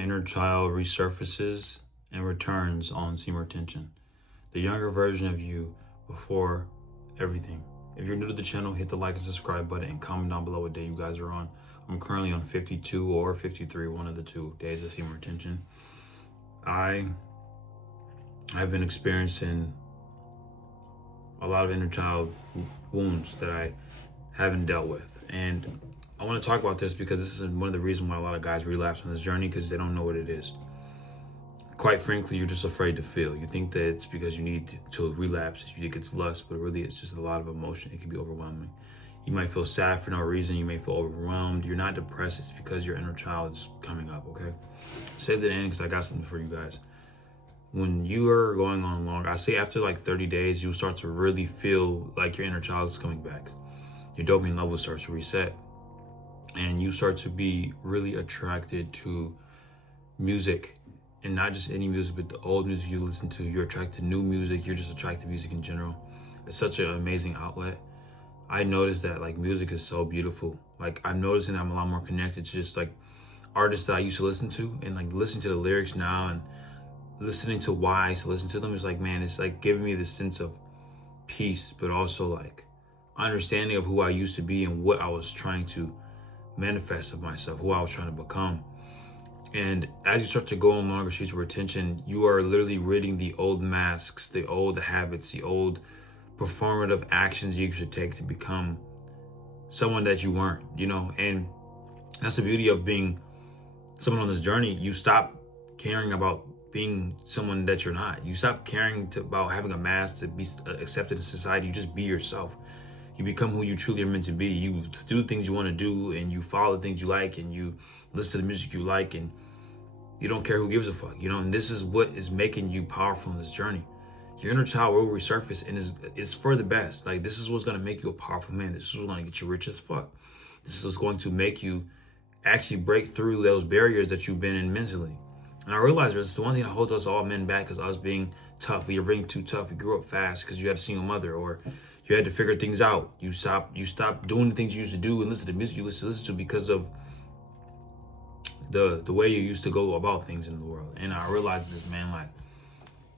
inner child resurfaces and returns on semen retention. The younger version of you before everything. If you're new to the channel, hit the like and subscribe button and comment down below what day you guys are on. I'm currently on 52 or 53, one of the two days of semen retention. I've been experiencing a lot of inner child wounds that I haven't dealt with. And I want to talk about this because this is one of the reasons why a lot of guys relapse on this journey, because they don't know what it is. Quite frankly, you're just afraid to feel. You think that it's because you need to relapse, you think it's lust, but really it's just a lot of emotion. It can be overwhelming. You might feel sad for no reason. You may feel overwhelmed. You're not depressed. It's because your inner child is coming up, okay? Save the end because I got something for you guys. When you are going on long, I say after like 30 days, you'll start to really feel like your inner child is coming back. Your dopamine level starts to reset. And you start to be really attracted to music. And not just any music, but the old music you listen to. You're attracted to new music. You're just attracted to music in general. It's such an amazing outlet. I noticed that like music is so beautiful. Like I'm noticing that I'm a lot more connected to just like artists that I used to listen to, and like listening to the lyrics now and listening to why I used to listen to them is like, man, it's like giving me this sense of peace, but also like understanding of who I used to be and what I was trying to manifest of myself, who I was trying to become. And as you start to go on longer streets of retention, you are literally ridding the old masks, the old habits, the old performative actions you should take to become someone that you weren't, you know? And that's the beauty of being someone on this journey. You stop caring about being someone that you're not. You stop caring about having a mask to be accepted in society. You just be yourself. You become who you truly are meant to be. You do things you want to do, and you follow the things you like, and you listen to the music you like, and you don't care who gives a fuck, you know? And this is what is making you powerful in this journey. Your inner child will resurface, and it's for the best. Like, this is what's going to make you a powerful man. This is what's going to get you rich as fuck. This is what's going to make you actually break through those barriers that you've been in mentally. And I realize it's the one thing that holds us all men back, is us being tough. We are being too tough. You grew up fast because you had a single mother, or you had to figure things out. You stopped doing the things you used to do and listen to music you used to listen to because of the way you used to go about things in the world. And I realized this, man, like,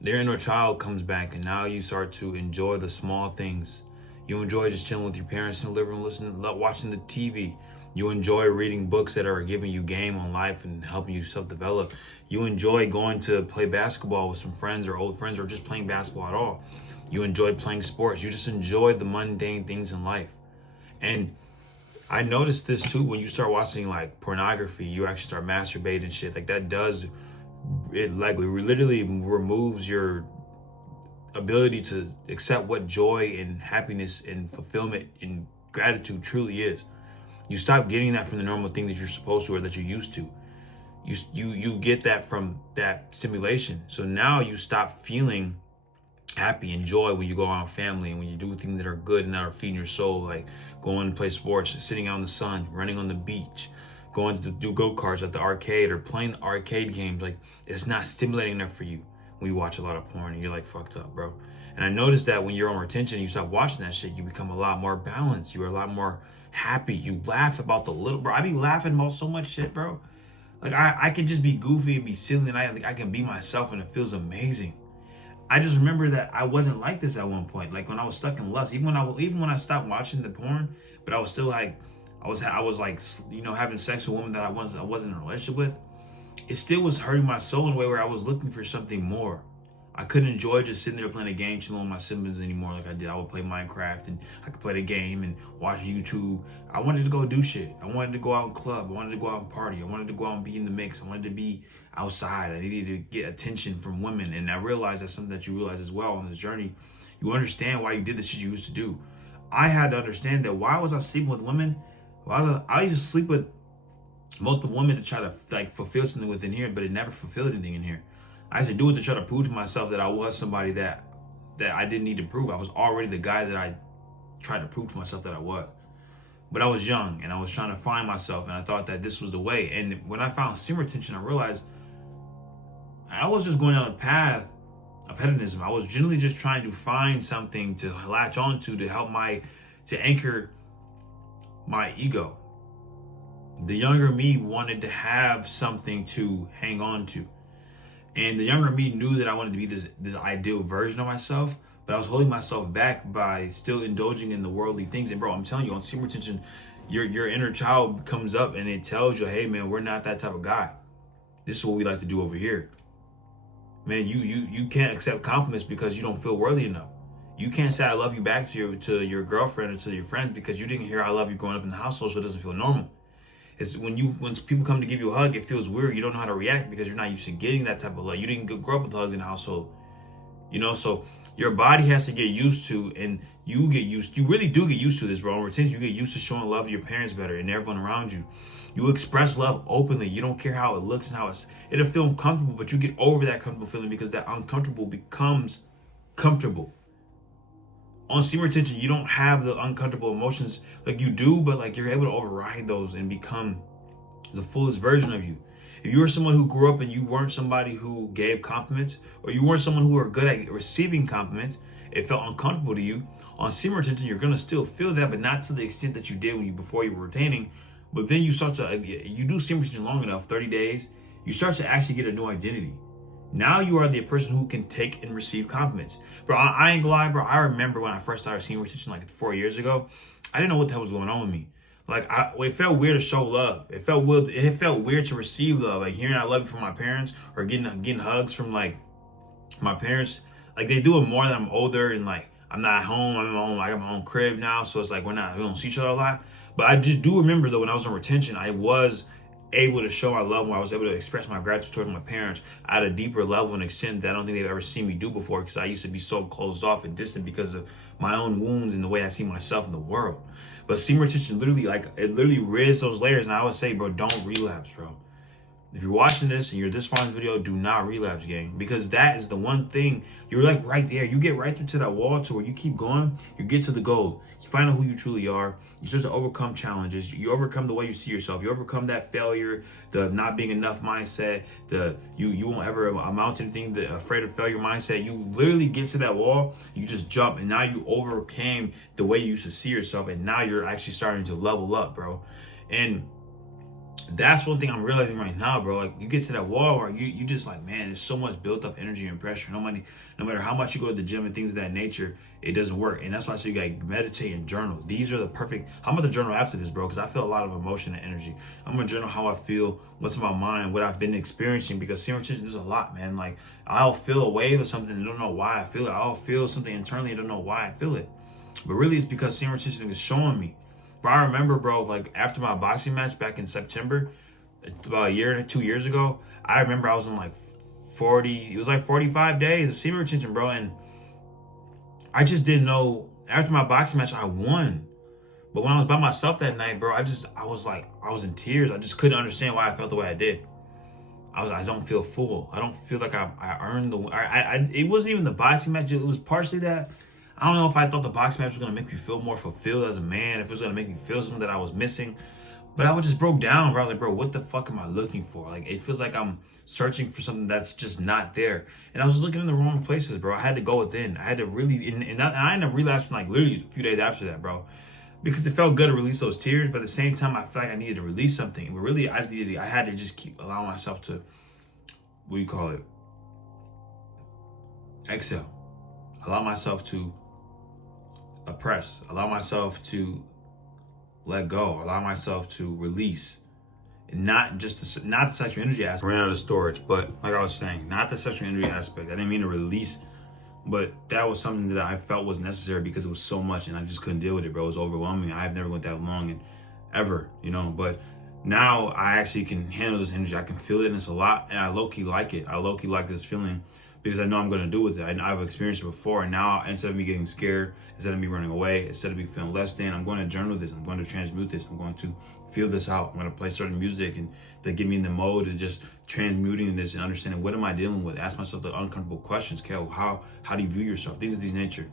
their inner child comes back, and now you start to enjoy the small things. You enjoy just chilling with your parents in the living room, listening, watching the TV. You enjoy reading books that are giving you game on life and helping you self-develop. You enjoy going to play basketball with some friends or old friends, or just playing basketball at all. You enjoy playing sports. You just enjoy the mundane things in life. And I noticed this too, when you start watching like pornography, you actually start masturbating and shit. Like that does, it like literally removes your ability to accept what joy and happiness and fulfillment and gratitude truly is. You stop getting that from the normal thing that you're supposed to or that you're used to. You get that from that stimulation. So now you stop feeling happy and joy when you go out with family and when you do things that are good and that are feeding your soul, like going to play sports, sitting out in the sun, running on the beach, going to do go-karts at the arcade, or playing the arcade games. Like, it's not stimulating enough for you when you watch a lot of porn and you're like fucked up, bro. And I noticed that when you're on retention and you stop watching that shit, you become a lot more balanced. You're a lot more happy. You laugh about the little, bro. I be laughing about so much shit, bro. Like I can just be goofy and be silly, and I can be myself, and it feels amazing. I just remember that I wasn't like this at one point. Like when I was stuck in lust, even when I stopped watching the porn, but I was still like, I was like, you know, having sex with a woman that I wasn't in a relationship with. It still was hurting my soul in a way where I was looking for something more. I couldn't enjoy just sitting there playing a game, chilling with my siblings anymore like I did. I would play Minecraft, and I could play the game and watch YouTube. I wanted to go do shit. I wanted to go out and club. I wanted to go out and party. I wanted to go out and be in the mix. I wanted to be outside. I needed to get attention from women. And I realized that's something that you realize as well on this journey. You understand why you did the shit you used to do. I had to understand that why was I sleeping with women? I used to sleep with multiple women to try to like fulfill something within here, but it never fulfilled anything in here. I used to do it to try to prove to myself that I was somebody that I didn't need to prove. I was already the guy that I tried to prove to myself that I was. But I was young and I was trying to find myself, and I thought that this was the way. And when I found semen retention, I realized I was just going down a path of hedonism. I was generally just trying to find something to latch onto to help to anchor my ego. The younger me wanted to have something to hang on to. And the younger me knew that I wanted to be this ideal version of myself, but I was holding myself back by still indulging in the worldly things. And bro, I'm telling you, on semen retention, your inner child comes up and it tells you, hey man, we're not that type of guy. This is what we like to do over here. Man, you can't accept compliments because you don't feel worthy enough. You can't say I love you back to your girlfriend or to your friends because you didn't hear I love you growing up in the household, so it doesn't feel normal. It's when people come to give you a hug, it feels weird. You don't know how to react because you're not used to getting that type of love. You didn't grow up with hugs in the household. So your body has to get used to, and you really do get used to this, bro. On retention, you get used to showing love to your parents better and everyone around you. You express love openly. You don't care how it looks and it'll feel uncomfortable, but you get over that comfortable feeling because that uncomfortable becomes comfortable. On semen retention, you don't have the uncomfortable emotions like you do, but like you're able to override those and become the fullest version of you. If you were someone who grew up and you weren't somebody who gave compliments, or you weren't someone who were good at receiving compliments, it felt uncomfortable to you. On semen retention, you're gonna still feel that, but not to the extent that you did before you were retaining. But then you start to, you do semen retention long enough, 30 days, you start to actually get a new identity. Now you are the person who can take and receive compliments. Bro, I ain't gonna lie, bro. I remember when I first started semen retention like 4 years ago, I didn't know what the hell was going on with me. Like, it felt weird to show love. It felt weird to receive love. Like hearing I love you from my parents or getting hugs from like my parents. Like they do it more than I'm older and like I'm not at home. I got my own crib now, so it's like we don't see each other a lot. But I just do remember though when I was on retention, I was able to show my love more. I was able to express my gratitude towards my parents at a deeper level and extent that I don't think they've ever seen me do before, because I used to be so closed off and distant because of my own wounds and the way I see myself in the world. But semen retention literally rids those layers, and I would say, bro, don't relapse, bro. If you're watching this and you're this far in the video, do not relapse, gang, because that is the one thing. You're like right there. You get right through to that wall to where you keep going. You get to the goal. You find out who you truly are. You start to overcome challenges. You overcome the way you see yourself. You overcome that failure, the not being enough mindset, the you won't ever amount to anything, the afraid of failure mindset. You literally get to that wall. You just jump, and now you overcame the way you used to see yourself, and now you're actually starting to level up, bro. And that's one thing I'm realizing right now, bro. Like you get to that wall where you just like, man, there's so much built up energy and pressure. No matter how much you go to the gym and things of that nature, it doesn't work. And that's why I say you gotta meditate and journal. These are the perfect. I'm about to journal after this, bro, because I feel a lot of emotion and energy. I'm gonna journal how I feel, what's in my mind, what I've been experiencing, because semen retention is a lot, man. Like I'll feel a wave of something and don't know why I feel it. I'll feel something internally and don't know why I feel it. But really it's because semen retention is showing me. But I remember, bro, like after my boxing match back in September, about 2 years ago, I remember I was in like 45 days of semen retention, bro. And I just didn't know, after my boxing match, I won. But when I was by myself that night, bro, I was in tears. I just couldn't understand why I felt the way I did. I don't feel full. I don't feel like I earned it wasn't even the boxing match. It was partially that. I don't know if I thought the boxing match was going to make me feel more fulfilled as a man, if it was going to make me feel something that I was missing. But I just broke down, bro. I was like, bro, what the fuck am I looking for? Like, it feels like I'm searching for something that's just not there. And I was looking in the wrong places, bro. I had to go within. I had to really, and I ended up relapsing like literally a few days after that, bro. Because it felt good to release those tears, but at the same time, I felt like I needed to release something. But really, I had to just keep allowing myself to, exhale. Allow myself to oppress. Allow myself to let go. Allow myself to release. Not the sexual energy aspect. Ran out of storage, but like I was saying, not the sexual energy aspect. I didn't mean to release, but that was something that I felt was necessary because it was so much and I just couldn't deal with it, bro. It was overwhelming. I've never went that long and ever, but now I actually can handle this energy. I can feel it, and it's a lot, and I low-key like it. I low-key like this feeling because I know I'm going to do with it. I've experienced it before, and now instead of me getting scared, instead of me running away, instead of me feeling less than, I'm going to journal this. I'm going to transmute this. I'm going to feel this out. I'm going to play certain music and that get me in the mode of just transmuting this and understanding what am I dealing with. Ask myself the uncomfortable questions. Kel, how do you view yourself? Things of this nature.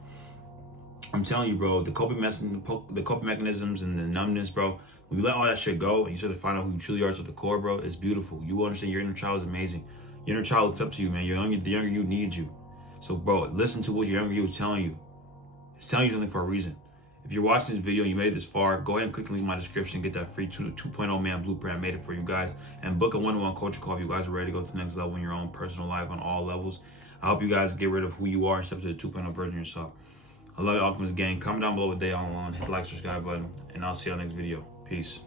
I'm telling you, bro, the coping mechanisms and the numbness, bro, when you let all that shit go and you start to find out who you truly are at the core, bro, it's beautiful. You will understand your inner child is amazing. Your inner child looks up to you, man. The younger you needs you. So, bro, listen to what your younger you is telling you. It's telling you something for a reason. If you're watching this video and you made it this far, go ahead and click the link in my description, get that free 2.0 man blueprint. I made it for you guys, and book a one-on-one coaching call if you guys are ready to go to the next level in your own personal life on all levels. I hope you guys get rid of who you are and step to the 2.0 version of yourself. I love you, Alchemist Gang. Comment down below what day on, hit the like, subscribe button, and I'll see you on the next video. Peace.